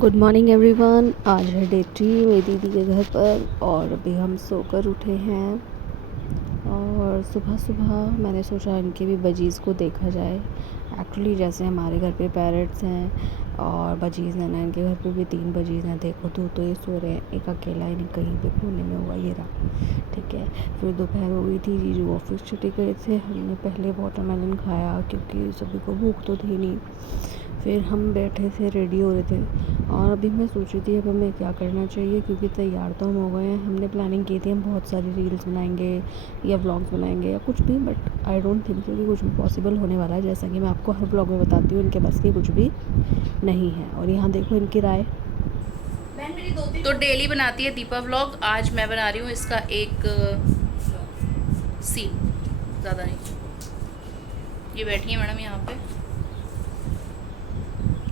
Good morning everyone. आज है day 3 मेरी दीदी के घर पर और अभी हम सोकर उठे हैं। और सुबह सुबह मैंने सोचा इनके भी बजीज़ को देखा जाए। एक्चुअली जैसे हमारे घर पे पैरट्स हैं और बजीज़ हैं ना, इनके घर पे भी 3 बजीज़ हैं। देखो तो ये सो रहे हैं, एक अकेला ही नहीं कहीं पे कोने में हुआ, ये रहा। ठीक है, फिर दोपहर हो गई थी, जीजू ऑफिस चले गए थे। हमने पहले वाटरमेलन खाया क्योंकि सभी को भूख तो थी नहीं। फिर हम बैठे थे, रेडी हो रहे थे और अभी मैं सोच रही थी अब हमें क्या करना चाहिए, क्योंकि तैयार तो हम हो गए हैं। हमने प्लानिंग की थी हम बहुत सारी रील्स बनाएंगे या व्लॉग्स बनाएंगे या कुछ भी, बट आई डोंट थिंक कि कुछ भी पॉसिबल होने वाला है। जैसा कि मैं आपको हर व्लॉग में बताती हूँ, इनके बस की कुछ भी नहीं है। और यहाँ देखो इनकी राय। तो डेली बनाती है दीपा व्लॉग। आज मैं बना रही हूँ इसका एक सीन, ज़्यादा नहीं। ये बैठी है मैडम यहाँ पे।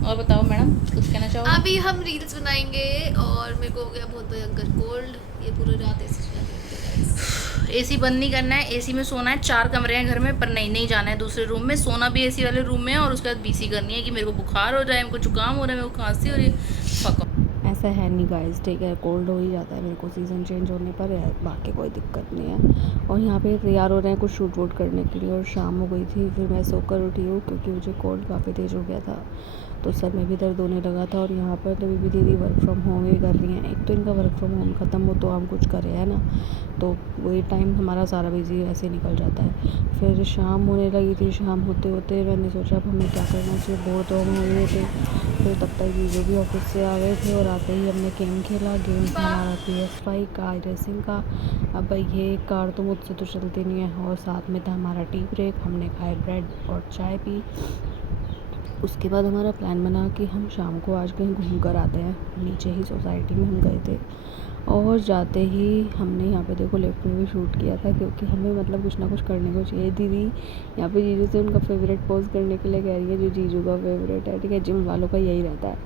और बताओ मैडम, कुछ कहना चाहोगे? अभी हम रील्स बनाएंगे और मेरे को हो गया बहुत भयंकर कोल्ड। ये पूरी रात ऐसे चला। एसी बंद नहीं करना है, एसी में सोना है। 4 कमरे हैं घर में, पर नहीं जाना है दूसरे रूम में। सोना भी एसी वाले रूम में है और उसके बाद बीसी करनी है कि मेरे को बुखार हो जाए, मेरे को जुकाम हो रहा है, मेरे को खांसी हो रही है। ऐसा है नहीं गाइस, ठीक है, कोल्ड हो ही जाता है मेरे को सीज़न चेंज होने पर है, बाकी कोई दिक्कत नहीं है। और यहाँ पे तैयार हो रहे हैं कुछ शूट वूट करने के लिए। और शाम हो गई थी, फिर मैं सोकर उठी हूँ क्योंकि मुझे कोल्ड काफ़ी तेज़ हो गया था, तो सर में भी दर्द होने लगा था। और यहाँ पर तभी भी दीदी वर्क फ्रॉम होम ही कर रही हैं। एक तो इनका वर्क फ्रॉम होम ख़त्म हो तो हम कुछ करें, है ना, तो वही टाइम हमारा सारा बिजी ऐसे निकल जाता है। फिर शाम होने लगी थी, शाम होते होते मैंने सोचा अब हमें क्या करना चाहिए, बोर तो हम हो रहे थे। फिर तब तक जीजू भी ऑफिस से आ गए थे और आते ही हमने गेम खेला। गेम था हमारा PS5 का, रेसिंग का। अब ये कार तो मुझसे तो चलती नहीं है। और साथ में था हमारा टी ब्रेक, हमने खाए ब्रेड और चाय पी। उसके बाद हमारा प्लान बना कि हम शाम को आज कहीं घूम कर आते हैं। नीचे ही सोसाइटी में हम गए थे और जाते ही हमने यहाँ पे देखो लेफ्ट में भी शूट किया था, क्योंकि हमें मतलब कुछ ना कुछ करने को चाहिए। दीदी यहाँ पे जीजू से उनका फेवरेट पोज करने के लिए कह रही है, जो जीजू का फेवरेट है, ठीक है, जिम वालों का यही रहता है।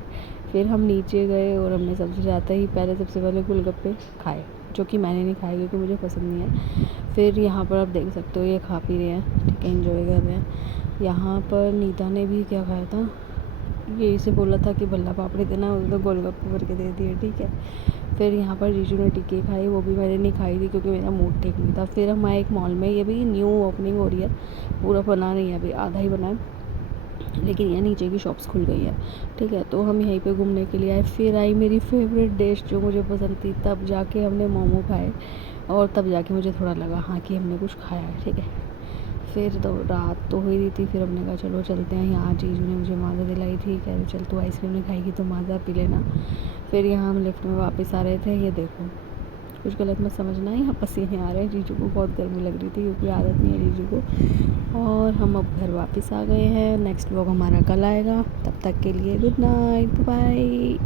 फिर हम नीचे गए और हमने सबसे जाते ही पहले सबसे पहले गोलगप्पे खाए, जो कि मैंने नहीं खाए क्योंकि मुझे पसंद नहीं है। फिर यहाँ पर आप देख सकते हो ये खा पी रहे हैं, ठीक है, इन्जॉय कर रहे हैं। यहाँ पर नीता ने भी क्या खाया था, यही से बोला था कि भल्ला पापड़ी देना, उसने तो गोलगप्पे भर के दे दिए, ठीक है। फिर यहाँ पर जीजू ने टिक्की खाई, वो भी मैंने नहीं खाई थी क्योंकि मेरा मूड ठीक नहीं था। फिर हम आए एक मॉल में, ये भी न्यू ओपनिंग हो रही है, पूरा बना नहीं है अभी, आधा ही बना है, लेकिन ये नीचे की शॉप्स खुल गई है, ठीक है। तो हम यहीं पे घूमने के लिए आए। फिर आई मेरी फेवरेट डिश जो मुझे पसंद थी, तब जाके हमने मोमो खाए और तब जाके मुझे थोड़ा लगा हाँ कि हमने कुछ खाया है, ठीक है। फिर तो रात तो हुई रही थी, फिर हमने कहा चलो चलते हैं। यहाँ जीजू ने मुझे माज़ा दिलाई थी, कह रहे चल तू आइसक्रीम नहीं खाएगी तो माज़ा पी लेना। फिर यहाँ हम लिफ्ट में वापस आ रहे थे, ये देखो कुछ गलत मत समझना, यहाँ पसीने आ रहे हैं, जीजू को बहुत गर्मी लग रही थी क्योंकि आदत नहीं है जीजू को। और हम अब घर वापस आ गए हैं। नेक्स्ट व्लॉग हमारा कल आएगा, तब तक के लिए गुड नाइट, बाय।